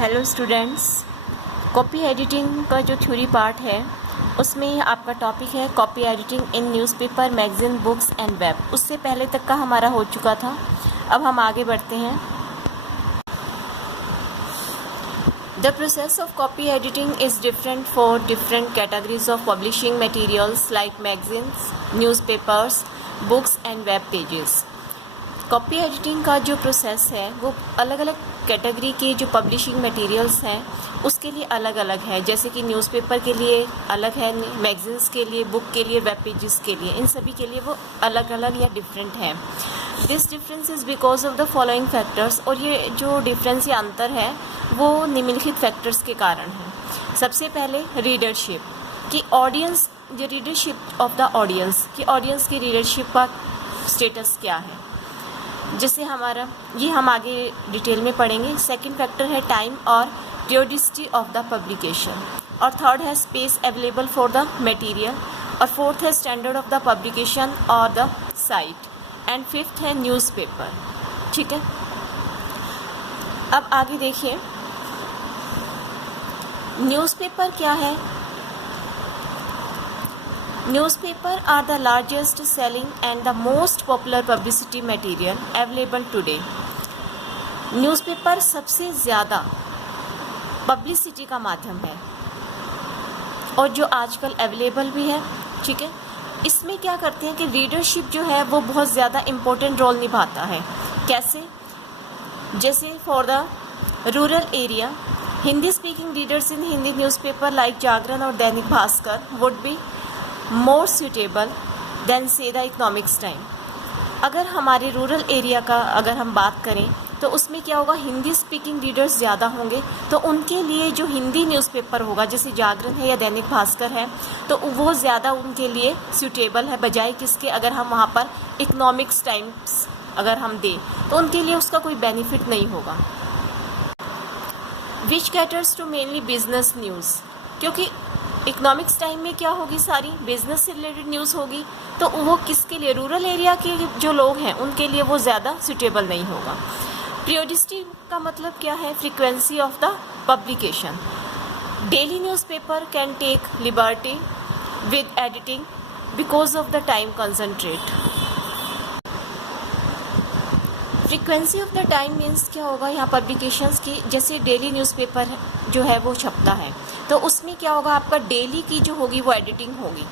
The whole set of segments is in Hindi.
हेलो स्टूडेंट्स, कॉपी एडिटिंग का जो थ्योरी पार्ट है उसमें आपका टॉपिक है copy editing in newspaper, magazine, books and web. उससे पहले तक का हमारा हो चुका था। अब हम आगे बढ़ते हैं। The process of copy editing is different for different categories of publishing materials like magazines, newspapers, books and web pages. Copy editing का जो प्रोसेस है वो अलग अलग कैटेगरी के जो पब्लिशिंग मटेरियल्स हैं उसके लिए अलग अलग है। जैसे कि न्यूज़पेपर के लिए अलग है, मैगज़ीन्स के लिए, बुक के लिए, वेब पेजेस के लिए, इन सभी के लिए वो अलग अलग या डिफरेंट है। This difference is because of the following factors. और ये जो डिफरेंस या अंतर है वो निम्नलिखित फैक्टर्स के कारण है। सबसे पहले रीडरशिप की ऑडियंस, जो रीडरशिप ऑफ द ऑडियंस की रीडरशिप का स्टेटस क्या है, जिससे हमारा ये हम आगे डिटेल में पढ़ेंगे। सेकंड फैक्टर है टाइम और पीरियोडिसिटी ऑफ द पब्लिकेशन। और थर्ड है space available for the material. और फोर्थ है स्टैंडर्ड ऑफ द पब्लिकेशन और द साइट। एंड फिफ्थ है न्यूज़पेपर। ठीक है, अब आगे देखिए न्यूज़पेपर क्या है। Newspaper are the largest selling and the most popular publicity material available today. Newspaper सबसे ज़्यादा पब्लिसिटी का माध्यम है और जो आजकल अवेलेबल भी है। ठीक है, इसमें क्या करते हैं कि रीडरशिप जो है वो बहुत ज़्यादा इम्पोर्टेंट रोल निभाता है। कैसे? जैसे for the rural area, Hindi speaking readers in Hindi newspaper like Jagran और Dainik Bhaskar would be more suitable than से द इकोनॉमिक्स टाइम। अगर हमारे रूरल एरिया का अगर हम बात करें तो उसमें क्या होगा, हिंदी स्पीकिंग रीडर्स ज़्यादा होंगे तो उनके लिए जो हिंदी न्यूज़पेपर होगा जैसे जागरण है या दैनिक भास्कर है तो वो ज़्यादा उनके लिए सूटेबल है, बजाय किसके अगर हम वहाँ पर इकोनॉमिक्स टाइम्स अगर हम दें तो उनके लिए उसका कोई बेनिफिट नहीं होगा। Which caters to mainly business news, क्योंकि इकोनॉमिक्स टाइम में क्या होगी, सारी बिजनेस से रिलेटेड न्यूज़ होगी तो वो किसके लिए, रूरल एरिया के जो लोग हैं उनके लिए वो ज़्यादा सूटेबल नहीं होगा। पीरियोडिसिटी का मतलब क्या है, frequency of the publication. Daily newspaper can take liberty with editing because of the time concentrate. Frequency of the time means क्या होगा, यहाँ पब्लिकेशंस की, जैसे डेली न्यूज़पेपर जो है वो छपता है तो उसमें क्या होगा, आपका डेली की जो होगी वो एडिटिंग होगी।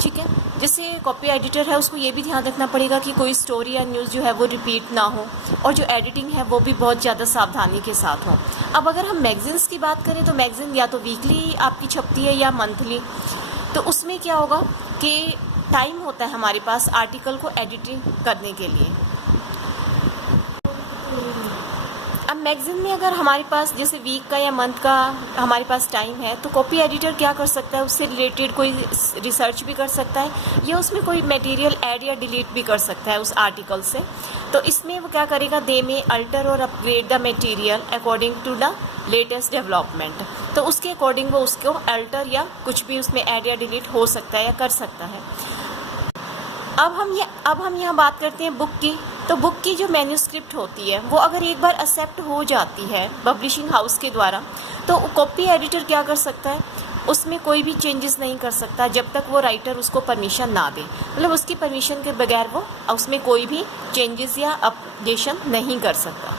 ठीक है, जैसे कॉपी एडिटर है उसको ये भी ध्यान रखना पड़ेगा कि कोई स्टोरी या न्यूज़ जो है वो रिपीट ना हो और जो एडिटिंग है वो भी बहुत ज़्यादा सावधानी के साथ हो। अब अगर हम मैगज़ीन्स की बात करें तो मैगज़ीन या तो वीकली आपकी छपती है या मंथली, तो उसमें क्या होगा कि टाइम होता है हमारे पास आर्टिकल को एडिटिंग करने के लिए। अब मैगज़ीन में अगर हमारे पास जैसे वीक का या मंथ का हमारे पास टाइम है तो कॉपी एडिटर क्या कर सकता है, उससे रिलेटेड कोई रिसर्च भी कर सकता है या उसमें कोई मटेरियल ऐड या डिलीट भी कर सकता है उस आर्टिकल से। तो इसमें वो क्या करेगा, दे may alter or upgrade the material according to the latest development. तो उसके अकॉर्डिंग वो उसको अल्टर या कुछ भी उसमें ऐड या डिलीट हो सकता है या कर सकता है। अब हम यहाँ बात करते हैं बुक की। तो बुक की जो मैन्यूस्क्रिप्ट होती है वो अगर एक बार एक्सेप्ट हो जाती है पब्लिशिंग हाउस के द्वारा तो कॉपी एडिटर क्या कर सकता है, उसमें कोई भी चेंजेस नहीं कर सकता जब तक वो राइटर उसको परमिशन ना दे। मतलब उसकी परमिशन के बगैर वो उसमें कोई भी चेंजेस या अपडेशन नहीं कर सकता।